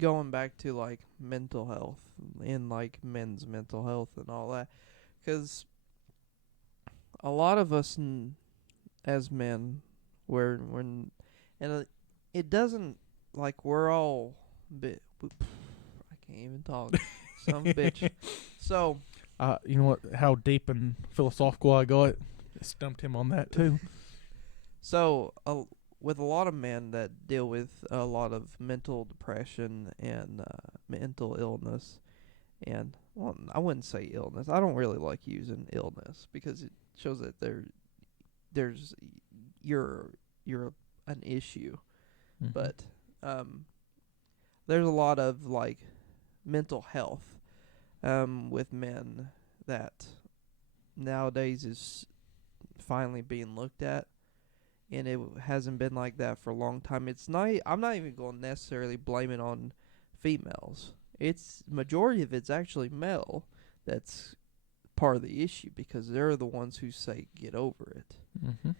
going back to like mental health and like men's mental health and all that, because a lot of us as men, we're and it doesn't like we're all I can't even talk. Some bitch. So You know what? How deep and philosophical I got. It stumped him on that too. So, with a lot of men that deal with a lot of mental depression and mental illness, and well, I wouldn't say illness. I don't really like using illness because it shows that there's you're an issue, Mhm. but um, there's a lot of like mental health with men that nowadays is finally being looked at, and it hasn't been like that for a long time. It's not. I'm not even going to necessarily blame it on females. It's majority of it's actually male that's part of the issue because they're the ones who say get over it. Mhm.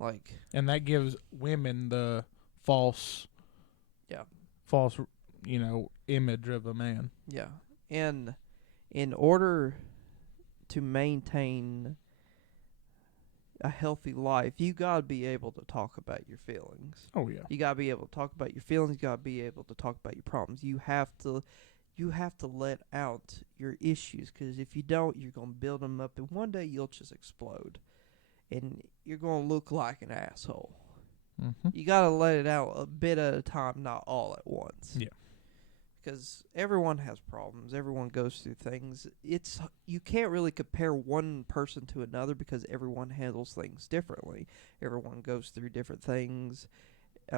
Like And that gives women the false, yeah, false, image of a man. yeah, and in order to maintain a healthy life, you gotta be able to talk about your feelings. Oh yeah. You gotta be able to talk about your feelings. You gotta be able to talk about your problems. You have to let out your issues, because if you don't, you're gonna build them up, and one day you'll just explode, and you're gonna look like an asshole. Mhm. You gotta let it out a bit at a time, not all at once. Yeah. Because everyone has problems. Everyone goes through things. You can't really compare one person to another because everyone handles things differently. Everyone goes through different things.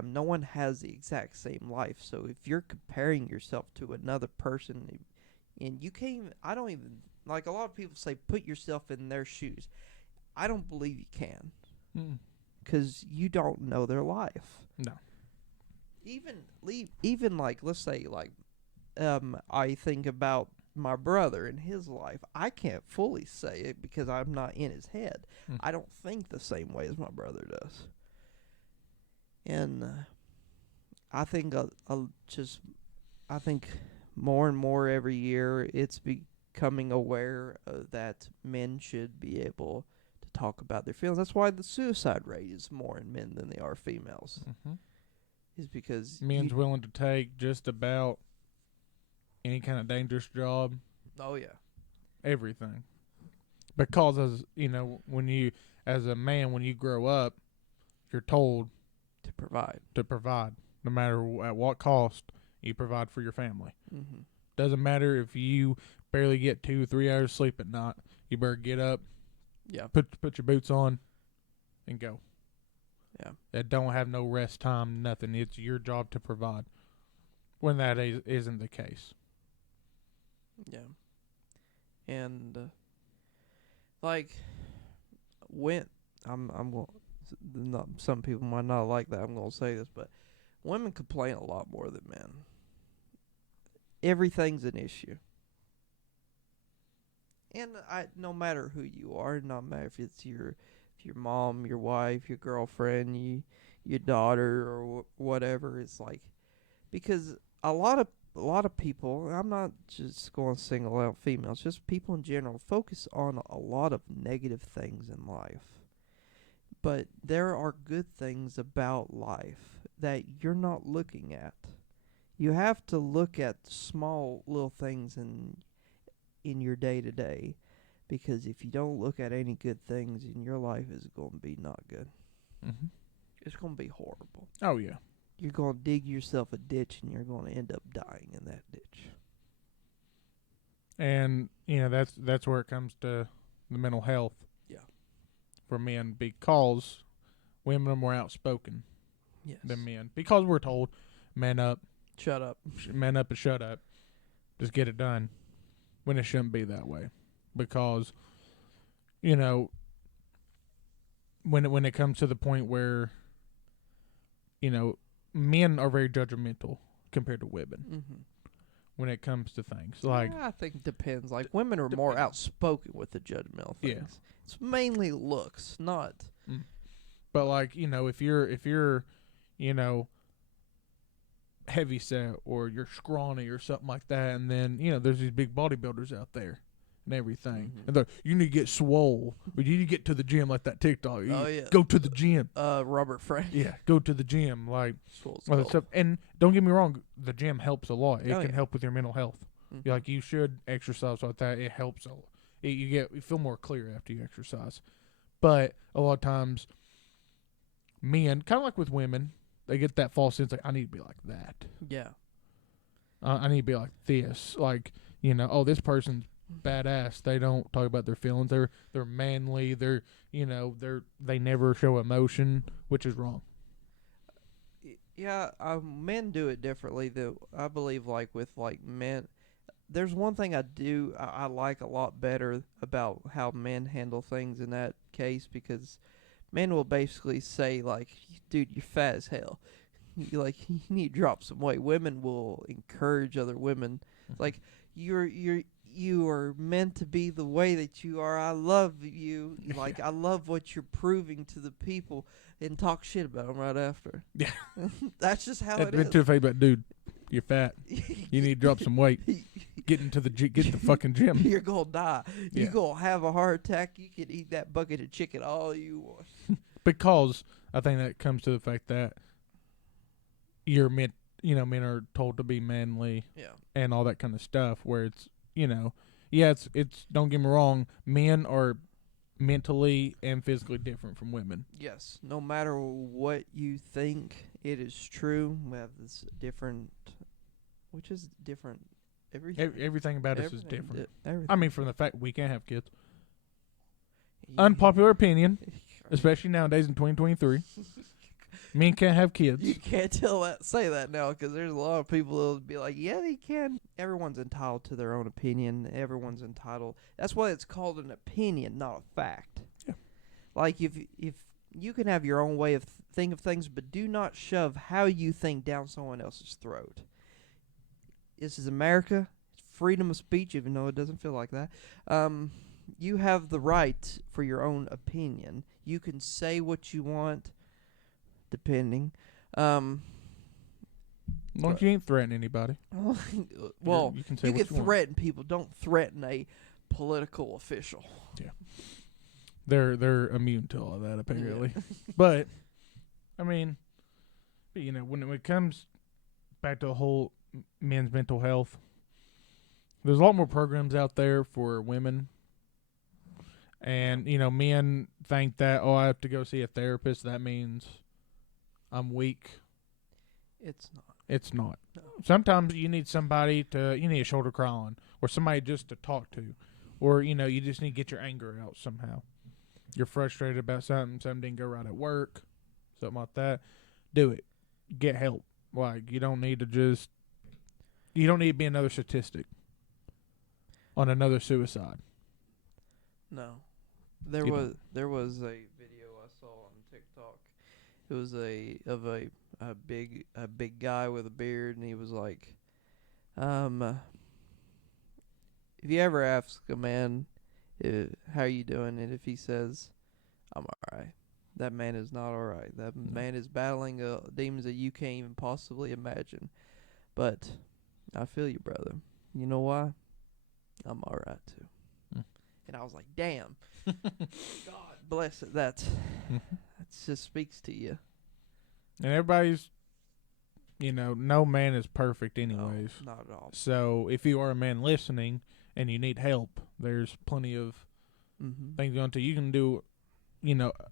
No one has the exact same life. So if you're comparing yourself to another person, and you can't even, I don't even, like a lot of people say, put yourself in their shoes. I don't believe you can, Mm. because you don't know their life. No. Even like, let's say like I think about my brother and his life. I can't fully say it because I'm not in his head. Mm. I don't think the same way as my brother does. And I think I think more and more every year it's becoming aware that men should be able to talk about their feelings. That's why the suicide rate is more in men than they are females. Mhm. Is because Men's willing to take just about any kind of dangerous job, oh yeah, everything. Because as a man, when you grow up, you're told to provide. to provide, no matter at what cost. You provide for your family. Mm-hmm. Doesn't matter if you barely get 2 or 3 hours sleep at night. You better get up, Yeah, put your boots on, and go. yeah. That don't have no rest time, nothing. It's your job to provide. When that isn't the case. Yeah. And like when I'm going, not, some people might not like that I'm going to say this, but women complain a lot more than men. Everything's an issue. And no matter who you are, no matter if it's your mom, your wife, your girlfriend, your daughter or whatever, it's like, because a lot of people, I'm not just going to single out females, just people in general focus on a lot of negative things in life. But there are good things about life that you're not looking at. You have to look at small little things in your day to day, because if you don't look at any good things in your life, it's going to be not good. Mm-hmm. It's going to be horrible. Oh yeah. You're going to dig yourself a ditch, and you're going to end up dying in that ditch. And that's where it comes to the mental health. Yeah. For men, because women are more outspoken Yes. than men, because we're told, man up, Shut up. man up and shut up, just get it done, when it shouldn't be that way. Because when it comes to the point where men are very judgmental compared to women Mm-hmm. when it comes to things like I think it depends. Like women are more outspoken with the judgmental things. Yeah. It's mainly looks, not. but like if you're heavy set or you're scrawny or something like that, and then there's these big bodybuilders out there and everything, Mhm. and they're you need to get swole, or you need to get to the gym like that TikTok. Oh yeah. Go to the gym. Robert Frank. Yeah, go to the gym, like Swole all that skull. stuff. And don't get me wrong, the gym helps a lot. It Oh, can yeah. help with your mental health. Mhm. Like you should exercise like that. It helps a lot. You feel more clear after you exercise. But a lot of times, men, kind of like with women, they get that false sense like I need to be like that. Yeah. I need to be like this. Like oh, this person's badass. They don't talk about their feelings. They're manly. They never show emotion, which is wrong. Yeah, men do it differently. Though I believe, like with like men, there's one thing I like a lot better about how men handle things in that case, because men will basically say like, "Dude, you're fat as hell. You need to drop some weight." Women will encourage other women, like you are meant to be the way that you are. I love you. Like I love what you're proving to the people, and talk shit about them right after. Yeah. That's just how I've it been is. to a face about, dude, you're fat. You need to drop some weight. Get into get the fucking gym. You're gonna die. Yeah. You're gonna have a heart attack. You can eat that bucket of chicken all you want. Because I think that comes to the fact that you're meant, men are told to be manly Yeah. and all that kind of stuff. Where it's, it's. Don't get me wrong, men are mentally and physically different from women. Yes. No matter what you think, it is true. We have this different, which is different. Everything about us is Everything different. everything. I mean, from the fact we can't have kids. Yeah. Unpopular opinion, especially nowadays in 2023. Men can't have kids. You can't say that now, because there's a lot of people that'll be like, yeah, they can. Everyone's entitled to their own opinion. Everyone's entitled. That's why it's called an opinion, not a fact. Yeah. Like if you can have your own way of think of things, but do not shove how you think down someone else's throat. This is America. It's freedom of speech, even though it doesn't feel like that. You have the right for your own opinion. You can say what you want, depending. As long as you ain't threatening anybody. Well, you can say you what can you want. threaten people. Don't threaten a political official. They're immune to all of that apparently. Yeah. But I mean, when it comes back to the whole men's mental health, there's a lot more programs out there for women. And men think that I have to go see a therapist. That means I'm weak. It's not. It's not. No. Sometimes you need somebody you need a shoulder cry on, or somebody just to talk to, or you just need to get your anger out somehow. You're frustrated about something didn't go right at work, something like that. Do it. Get help. Like you don't need to be another statistic on another suicide. No. There was a video I saw on TikTok. It was a big guy with a beard, and he was like, if you ever ask a man, how you doing, and if he says, I'm alright, that man is not alright. That man is battling demons that you can't even possibly imagine. But I feel you, brother. You know why? I'm alright too. And I was like, damn. God bless it. That just speaks to you. And everybody's, no man is perfect anyways. No, not at all. So if you are a man listening and you need help, there's plenty of things going to. You can do,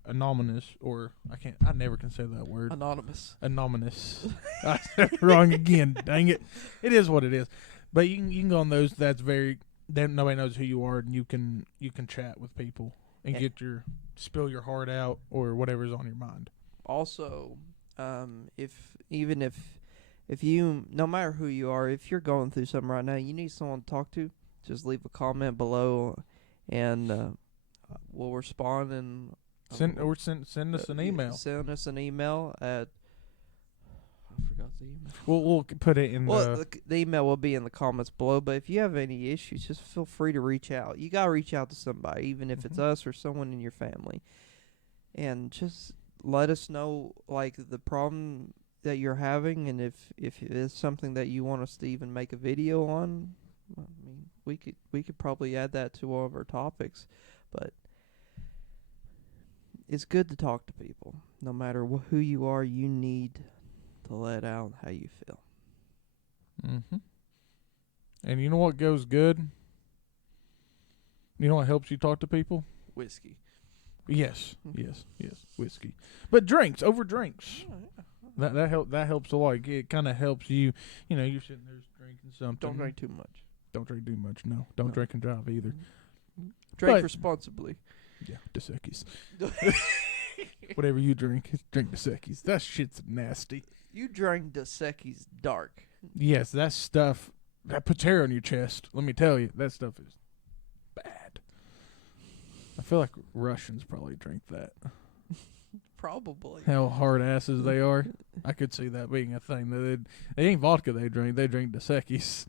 anonymous, or I never can say that word. Anonymous. I said it wrong again. Dang it. It is what it is. But you can go on those. That's then nobody knows who you are, and you can chat with people and spill your heart out or whatever's on your mind. Also, if you, no matter who you are, if you're going through something right now, you need someone to talk to, just leave a comment below, and we'll respond, and send us an email. Send us an email at, I forgot the email. We'll put it in the email will be in the comments below. But if you have any issues, just feel free to reach out. You gotta reach out to somebody, even if it's us or someone in your family, and just let us know like the problem that you're having, and if it's something that you want us to even make a video on, I mean, we could probably add that to all of our topics. But it's good to talk to people. No matter who you are, you need to let out how you feel. Mm-hmm. And you know what goes good? You know what helps you talk to people? Whiskey. Yes, yes, whiskey. But drinks, over drinks. Yeah. That helps a lot. It kind of helps you. You know, you're sitting there drinking something. Don't drink too much. Don't drink too much. No, don't drink and drive either. Drink responsibly. Yeah, Dos Equis. Whatever you drink Dos Equis. That shit's nasty. You drank Dos Equis dark. Yes, that stuff that puts hair on your chest. Let me tell you, that stuff is bad. I feel like Russians probably drink that. Probably. How hard asses they are. I could see that being a thing. They ain't vodka they drink. They drink Dos Equis.